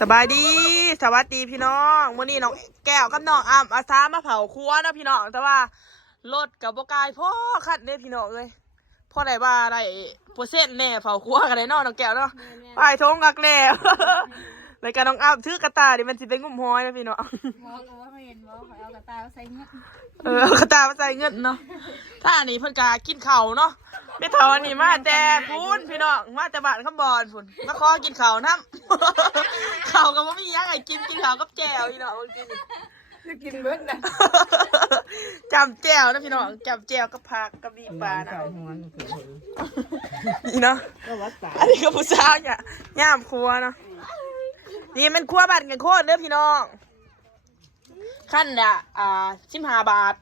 สบายดีสวัสดีพี่น้องมื้อนี้น้องแก้วกับน้องอ้ำอาสามาเผาครัวนะพี่น้องแต่ว่ารถกับบกายพ่อคัดเด้พี่น้องเลยพ่อได้ว่าได้เปอร์เซ็นต์แน่เผาครัวกันได้น้องแก้วเนาะไปทงกักแล้วรายการน้องอ้ำถือกระตาดิมันสิเป็นงุ่มห้อยนะพี่น้องบอกว่าไม่เห็นบอกเอากระตาใส่เงี้ยเอากระตามาใส่เงินเนาะถ้าอันนี้เพิ่นกากินเข่าเนาะไม่เท่าอันนี้มาแต่พูนพี่น้องมาแต่บ้านข้างบอนพุ่นมาขอกินเข่าน้ำเข่าก็บ่มีหยังไงกินเข่ากับแจ่วพี่น้องกินจะกินเบิดนะจำแจ่วนะพี่น้องจำแจ่วกับผักกับบีปลานะนี่เนาะอันนี้ก็ผู้สาวเนี่ยย่ามครัวเนาะนี่มันครัวบ้านกันโคตรเด้อพี่น้องขั้นละ15 บาท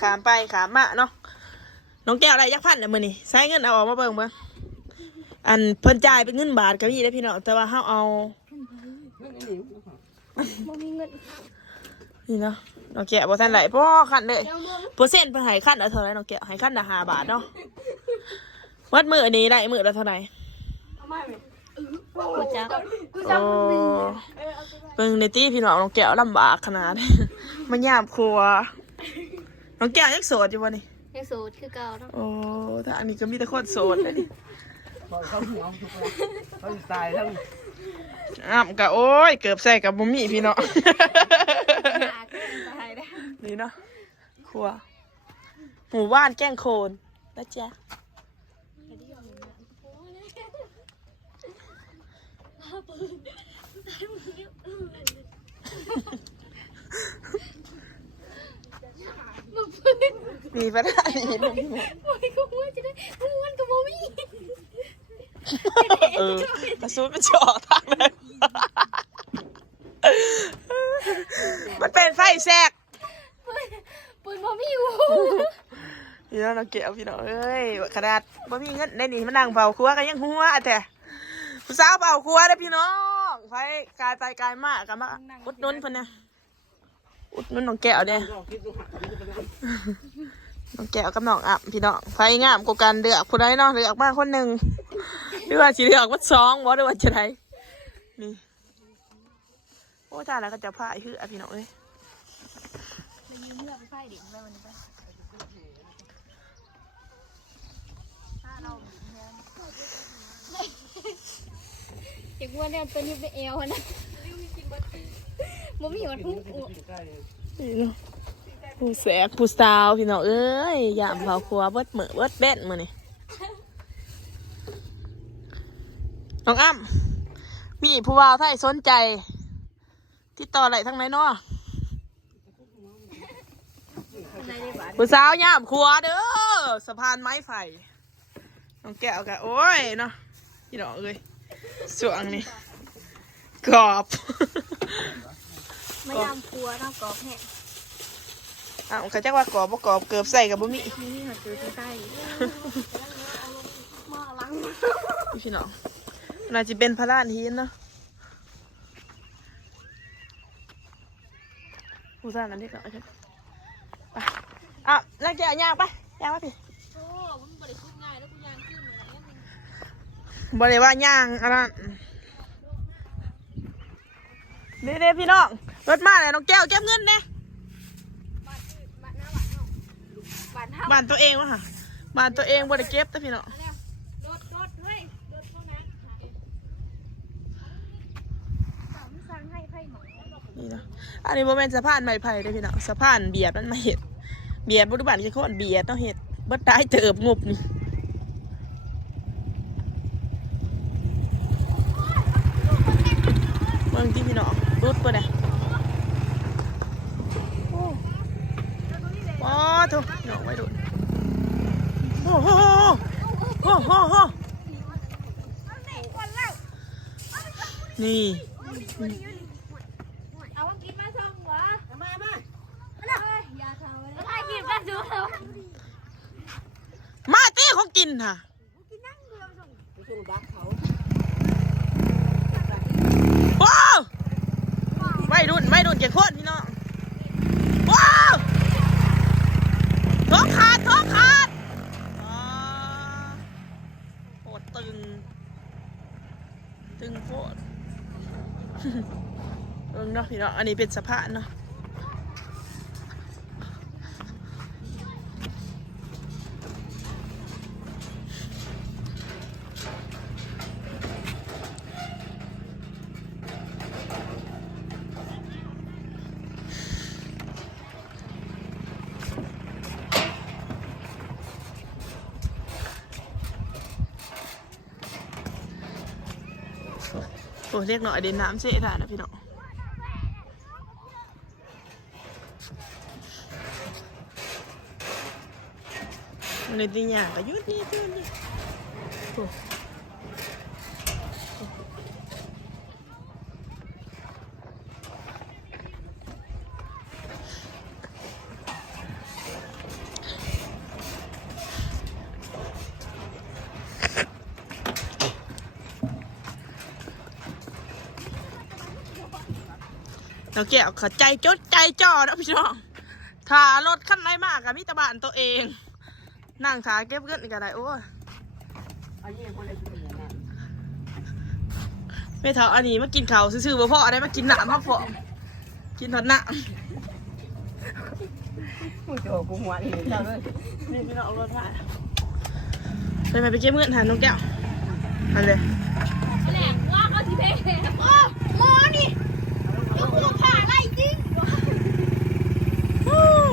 ขามไปขามมาเนาะน้องแก้วอะไรยักษ์พันเนี่ยมือนี่ใช้เงินเอาออกมาเบิ่งเบิ่งอันเพิ่นจ่ายเป็นเงินบาทก็มีได้พี่น้องแต่ว่าเฮาเอาบ่มีเงินนี่เนาะน้องแก้วบ่ทันไหลพ่อขั้นเลยเปอร์เซ็นต์เพิ่นให้ขั้นเอาเท่าไหร่น้องแก้วให้ขั้นละ5 บาทเนาะวัดมื้อนี้ได้มื้อละเท่าไหร่กูจักเบิ่งในตี้พี่น้องน้องแก้วลำบากขนาดมันยามครัวน้องแก้วยังโสดอยู่บ่นี่ยังโสดคือเก่าเนาะโอ้ถ้าอันนี้ก็มีแต่คนโสดเลยนี่เขาหัวเขาตายทั้งอ้ำกะโอ้ยเกือบใส่กับบุมี่พี่เนาะนี่เนาะครัวหมู่บ้านแก้งโคนนะจ๊ะมีปะได้มีลูกมีไม่ก็ว่าจะได้มันก็บ่มีกระสุนมันจ่อทางเลยมันเป็นไฟแทรกปืนบ่มีอยู่พี่น้องเราเกี่ยวพี่น้องเอ้ยขนาดบ่มีเงินได้หนีมันนั่งเผาครัวกันยังหัวแต่ผู้สาวเผาครัวได้พี่น้องไฟกายไปกายมากกันมาอุดนุนเพิ่นนะอุดนุนน้องแก้วเนี่ยน้องแก้วกับน้องอ่ะพี่น้องไฟงามกว่ากันเดือกผู้ใดเนาะเดือกมากคนหนึ่งหรือว่าสิเดือกวัด2บ่หรือว่าจะไหนนี่โอ้จ้าแล้วก็จะพายคือพี่น้องเอ้ยมันยืมเพื่อไปไฟดิไปวันนี้ไปถ้าเราเด็กว่าเนี่ยตัวนี้ไปเอวนะบ่มีหัวทุกนี่เนาะผู้แสบผู้สาวพี่น้องเอ้ยยามเผาครัวเบิดมื้อเบิดเบ็ดมื้อนี่น้องอ้ำมีผู้บ่าวไทยสนใจที่ต่อไหลทั้งไหนเนาะผู้สาวยามครัวเด้อสะพานไม้ไผ่น้องแก้วกันโอ้ยเนาะพี่น้องเอ้ยสวงนี่กรอบมายามครัวเนาะกรอบแห้งเขาจะว่ากรอบบ่กรอบเกือบใส่กับบุ้มี่นี่ค่ะคือใส่มาลังพี่น้องน่าจะเป็นพระราชหินเนาะผู้สร้างนั้นที่ก่อนใช่ไปนักแกะย่างไปย่างไปพี่โอ้มันบริสุทธิ์ง่ายแล้วกูย่างขึ้นเหมือนอะไรบริว่าย่างอะไรเด้พี่น้องรถมาเลยน้องแก้วเก็บเงินเนี่ยบ้านตัวเองวะค่ะบ้านตัวเองบริเก็บแต่พี่น้องนี่นะอันนี้โมเมนต์สะพานไม้ไผ่เลยพี่น้องสะพานเบียดมันมาเห็ดเบียดบุตรบ้านกี่คนเบียดต้องเห็ดบัดได้เติบงบนี่เมืองที่พี่น้องรุดปะเนี่ยว้าทุกน้องไว้ดุโอ้โหโอ้โหนี่มาตี้ของกินค่ะว้าวไม่ดุนเกี่ยโคตรพี่น้องว้าวท้องขาดโคตรตึงโคตร เนาะพี่น้องอันนี้เป็นสะพานเนาะโอ้เรียกหน่อยเดินน้ำเสียถ่ายนะพี่น้องในตีหยางก็ยุดนี่จุดนี่โอ้เราแก้วเขาใจจดใจจ่อนะพี่น้องถ้ารถขั้นไรมากกับมิตรบานตัวเองนั่งขาเก็บเงินกันได้โอ้ยไม่เท่าอันนี้มากินข้าวซื่อๆบ่พอได้มากินหนามพักผ่อนกินถอดหน้า ผู้โจกูหัวอีกเจ้าเลย นี่พี่น้องเอารถมาไปเก็บเงินหาน้องแก้วมาเลย แหลงว่าเขาสิเพ่โอ้หมอนี่ยกมือผ่าอะไรจริง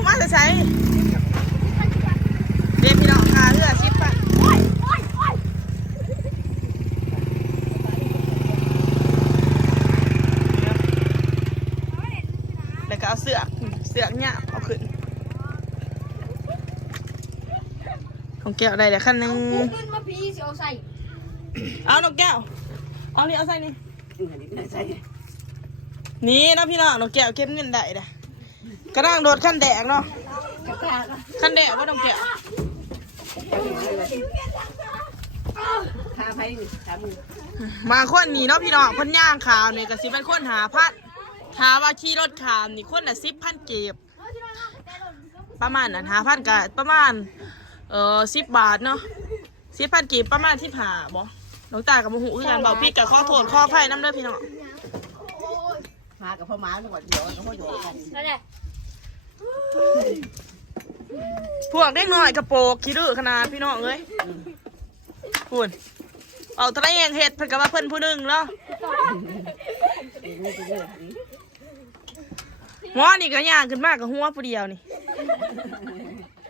มาจะใช้เรียกพี่น้องคาเรือชิปป่ะ โอ้ยโอ้ยโอ้ย แล้วก็เอาเสือกเนี่ยเอาขึ้นของแก้วได้เดี๋ยวขั้นหนึ่ง ขึ้นมาพี่สิเอาใส่ เอาน้องแก้วเอานี่เอาใส่นี่ อันนี้ไม่ใช่ นี่นะพี่น้องน้องแก้วเก็บเงินได้เด้กระด้างโดดขั้นแดกเนาะขั้นแดกว่าน้องแก้ว ขาไผ่ขามือ มาคนนี้เนาะพี่น้องคนย่างขาวเนี่ยก็สิเป็นคนหาพัดหาว่าขี่รถขามนี่คนละ10,000 เก็บประมาณนั้น5,000ก็ประมาณ10 บาทเนาะ10,000 เก็บประมาณ15บ่น้องตากับโมโหคือกันเบาพี่กับข้อโทษข้อไผ่น้ำเด้อพี่น้อง มากับพ่อม้าหนวดเดียวกับพ่อโยกัน นั่นแหละ พวกเด็กน้อยกระโปกขี้ดื้อขนาดพี่น้องเอ้ยพูนเอาทะเลเองเห็ดเพิ่นกับว่าเพิ่นผู้หนึ่งเนาะหมอนี่ก็ย่างขึ้นมากกับหัวผู้เดียวนี่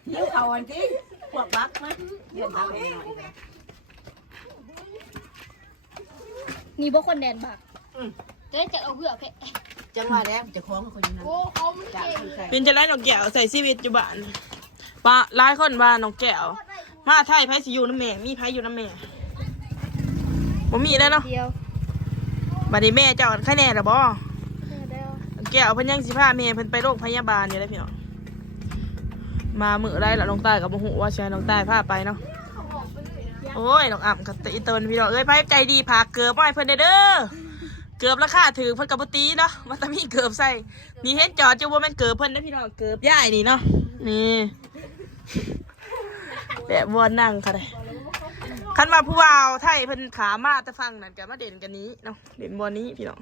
หิวเขาอันจริงพวกบักมั้ยเดือดบักหน่อย นี่บ่คนแดนบักจะได้จัดเอาเพื่อเพ่ จังหวะแล้วจะคล้องกับคนอยู่นั้น โอ้เขาไม่ จาก เก่ง คนใส่ เป็นจะได้น้องแก้วใส่ชีวิตอยู่บ้านป้าหลายคนบ้านน้องแก้วมาไทยไผสิอยู่น้ำแม่มีไผอยู่น้ำแม่บ่มีได้เนาะ เดียว บัดนี้แม่เจ้าใครแน่ล่ะบ่ เดียว แก้วเพิ่นยังสิพาแม่เพิ่นไปโรงพยาบาลอยู่เลยพี่น้องมามื้อไรล่ะน้องตายกับบ่ฮู้ว่าสิให้น้องตายพาไปเนาะโอ้ยน้องอ่ำกับตะอีเตินพี่น้องเอ้ยไผใจดีพาเกือบมาให้เพิ่นได้เด้อเกือบราคาถือเพิ่นก็บ่ตีเนาะมันต้องมีเกือบใส่นี่เห็นจอดอยู่บ่แม่นเกือบเพิ่นนะพี่น้องเกือบยายนี่เนาะนี่แบบบ่นั่งค่ะเด้คันว่าผู้บ่าวไทยเพิ่นขามาแต่ฟังนั่นก็มาเด่นกันนี้เนาะเด่นบ่นี้พี่น้อง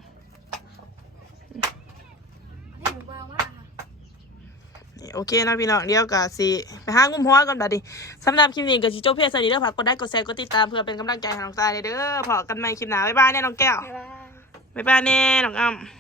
โอเคนะพี่น้องเดี๋ยวก็สิไปหางุ้มหัวก่อนบัดนี้สำหรับคลิปนี้ก็สิจบเพียงเท่านี้เด้อฝากกดไลค์กดแชร์กดติดตามเพื่อเป็นกำลังใจให้น้องตายเด้อพอกันใหม่คลิปหน้าบ๊ายบายแน่น้องแก้วบ๊ายบายแน่น้องอ้ำ